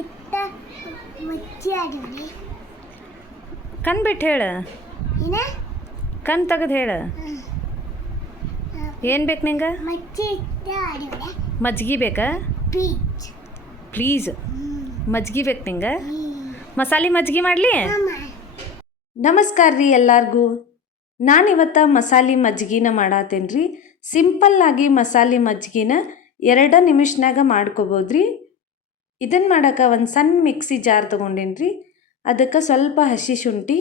ಇತ್ತ ಮಚ್ಚಿ ಆಡಿವ್ರಿ ಕಣ್ ಬಿಟ್ಟು ಹೇಳು, ಏನ ಕಣ್ ತೆಗೆದು ಹೇಳು. ಏನು ಬೇಕು ನಿಂಗೆ? ಮಚ್ಚಿ ಇತ್ತ ಆಡಿವ್ರಿ ಮಜ್ಜಿಗೆ ಬೇಕಾ? ಪೀಚ್ ಪ್ಲೀಸ್ ಮಜ್ಜಿಗೆ ಬೇಕು ನಿಂಗೆ? ಮಸಾಲೆ ಮಜ್ಜಿಗೆ ಮಾಡಲಿ? ನಮಸ್ಕಾರ ರೀ ಎಲ್ಲರಿಗೂ. ನಾನಿವತ್ತು ಮಸಾಲೆ ಮಜ್ಜಿಗೆನ ಮಾಡತ್ತೇನೆ ರೀ. ಸಿಂಪಲ್ಲಾಗಿ ಮಸಾಲೆ ಮಜ್ಜಿಗೆನ 2 ನಿಮಿಷನಾಗ ಮಾಡ್ಕೋಬೋದು ರೀ. ಇದನ್ನು ಮಾಡೋಕೆ ಒಂದು ಸಣ್ಣ ಮಿಕ್ಸಿ ಜಾರ್ ತೊಗೊಂಡೇನಿ ರೀ. ಅದಕ್ಕೆ ಸ್ವಲ್ಪ ಹಸಿ ಶುಂಠಿ,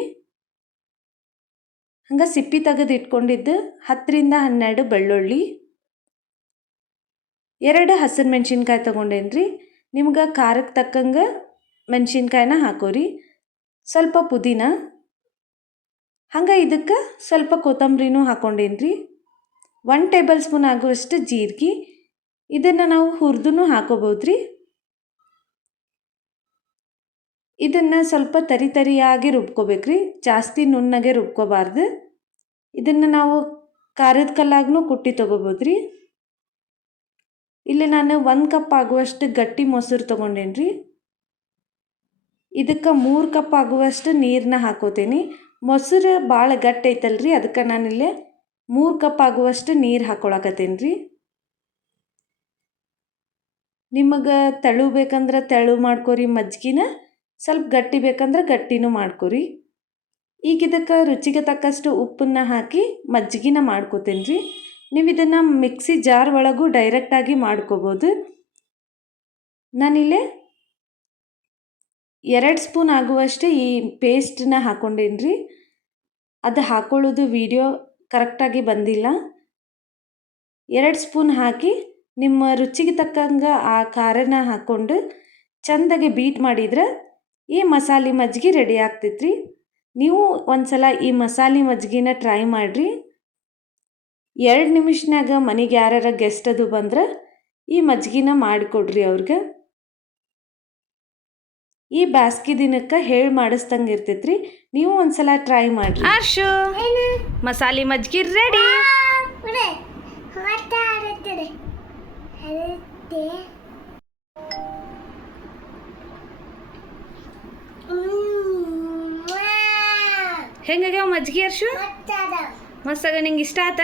ಹಂಗೆ ಸಿಪ್ಪಿ ತೆಗೆದು ಇಟ್ಕೊಂಡಿದ್ದು 10-12 ಬೆಳ್ಳುಳ್ಳಿ, 2 ಹಸಿರು ಮೆಣಸಿನ್ಕಾಯಿ ತೊಗೊಂಡೇನಿ ರೀ. ನಿಮ್ಗೆ ಖಾರಕ್ಕೆ ತಕ್ಕಂಗೆ ಮೆಣಸಿನ್ಕಾಯಿನ ಹಾಕೋರಿ. ಸ್ವಲ್ಪ ಪುದೀನ, ಹಂಗೆ ಇದಕ್ಕೆ ಸ್ವಲ್ಪ ಕೊತ್ತಂಬರಿನೂ ಹಾಕ್ಕೊಂಡೇನಿ ರೀ. 1 ಟೇಬಲ್ ಸ್ಪೂನ್ ಆಗುವಷ್ಟು ಜೀರಿಗೆ. ಇದನ್ನು ನಾವು ಹುರಿದು ಹಾಕೋಬೋದು ರೀ. ಇದನ್ನು ಸ್ವಲ್ಪ ತರಿಯಾಗಿ ರುಬ್ಕೋಬೇಕು ರೀ, ಜಾಸ್ತಿ ನುಣ್ಣಗೆ ರುಬ್ಕೋಬಾರ್ದು. ಇದನ್ನು ನಾವು ಖಾರದ ಕಲ್ಲಾಗೂ ಕುಟ್ಟಿ ತೊಗೋಬೋದು ರೀ. ಇಲ್ಲಿ ನಾನು 1 ಕಪ್ ಆಗುವಷ್ಟು ಗಟ್ಟಿ ಮೊಸರು ತೊಗೊಂಡೇನಿ ರೀ. ಇದಕ್ಕೆ 3 ಕಪ್ ಆಗುವಷ್ಟು ನೀರನ್ನ ಹಾಕೋತೀನಿ. ಮೊಸರು ಭಾಳ ಗಟ್ಟಿ ಐತಲ್ರಿ, ಅದಕ್ಕೆ ನಾನಿಲ್ಲಿ 3 ಕಪ್ ಆಗುವಷ್ಟು ನೀರು ಹಾಕ್ಕೊಳಕತ್ತೀನಿ ರೀ. ನಿಮಗೆ ತೆಳು ಬೇಕಂದ್ರೆ ತೆಳು ಮಾಡ್ಕೊರಿ ಮಜ್ಜಿಗೆನ, ಸ್ವಲ್ಪ ಗಟ್ಟಿ ಬೇಕಂದ್ರೆ ಗಟ್ಟಿನೂ ಮಾಡ್ಕೊರಿ. ಈಗ ಇದಕ್ಕೆ ರುಚಿಗೆ ತಕ್ಕಷ್ಟು ಉಪ್ಪನ್ನು ಹಾಕಿ ಮಜ್ಜಿಗೆನ ಮಾಡ್ಕೋತೀನಿ ರೀ. ನೀವು ಇದನ್ನು ಮಿಕ್ಸಿ ಜಾರ್ ಒಳಗೂ ಡೈರೆಕ್ಟಾಗಿ ಮಾಡ್ಕೋಬೋದು. ನಾನಿಲ್ಲಿ 2 ಸ್ಪೂನ್ ಆಗುವಷ್ಟು ಈ ಪೇಸ್ಟನ್ನ ಹಾಕ್ಕೊಂಡೇನಿ ರೀ. ಅದು ಹಾಕ್ಕೊಳ್ಳೋದು ವಿಡಿಯೋ ಕರೆಕ್ಟಾಗಿ ಬಂದಿಲ್ಲ. 2 ಸ್ಪೂನ್ ಹಾಕಿ ನಿಮ್ಮ ರುಚಿಗೆ ತಕ್ಕಂಗೆ ಆ ಖಾರನ ಹಾಕ್ಕೊಂಡು ಚೆಂದಾಗಿ ಬೀಟ್ ಮಾಡಿದ್ರೆ ಈ ಮಸಾಲೆ ಮಜ್ಜಿಗೆ ರೆಡಿ ಆಗ್ತೈತ್ರಿ. ನೀವು ಒಂದ್ಸಲ ಈ ಮಸಾಲೆ ಮಜ್ಜಿಗೆನ ಟ್ರೈ ಮಾಡಿರಿ. 2 ನಿಮಿಷನಾಗ ಮನೆಗೆ ಯಾರ್ಯಾರ ಗೆಸ್ಟ್ ಅದು ಬಂದ್ರೆ ಈ ಮಜ್ಜಿಗೆನ ಮಾಡಿಕೊಡ್ರಿ ಅವ್ರಿಗೆ. ಈ ಬ್ಯಾಸ್ಗಿ ದಿನಕ್ಕೆ ಹೇಳಿ ಮಾಡಿಸ್ದಂಗೆ ಇರ್ತೈತ್ರಿ. ನೀವು ಒಂದ್ಸಲ ಟ್ರೈ ಮಾಡಿರಿ. ಆರ್ಶು, ಮಸಾಲೆ ಮಜ್ಜಿಗೆ ರೆಡಿ. ಹೆಂಗಾಗ್ಯಾವ ಮಜ್ಜಿಗೆ ಅರ್ಶು? ಮಸ್ತಾಗ. ನಿಂಗೆ ಇಷ್ಟ ಆತ?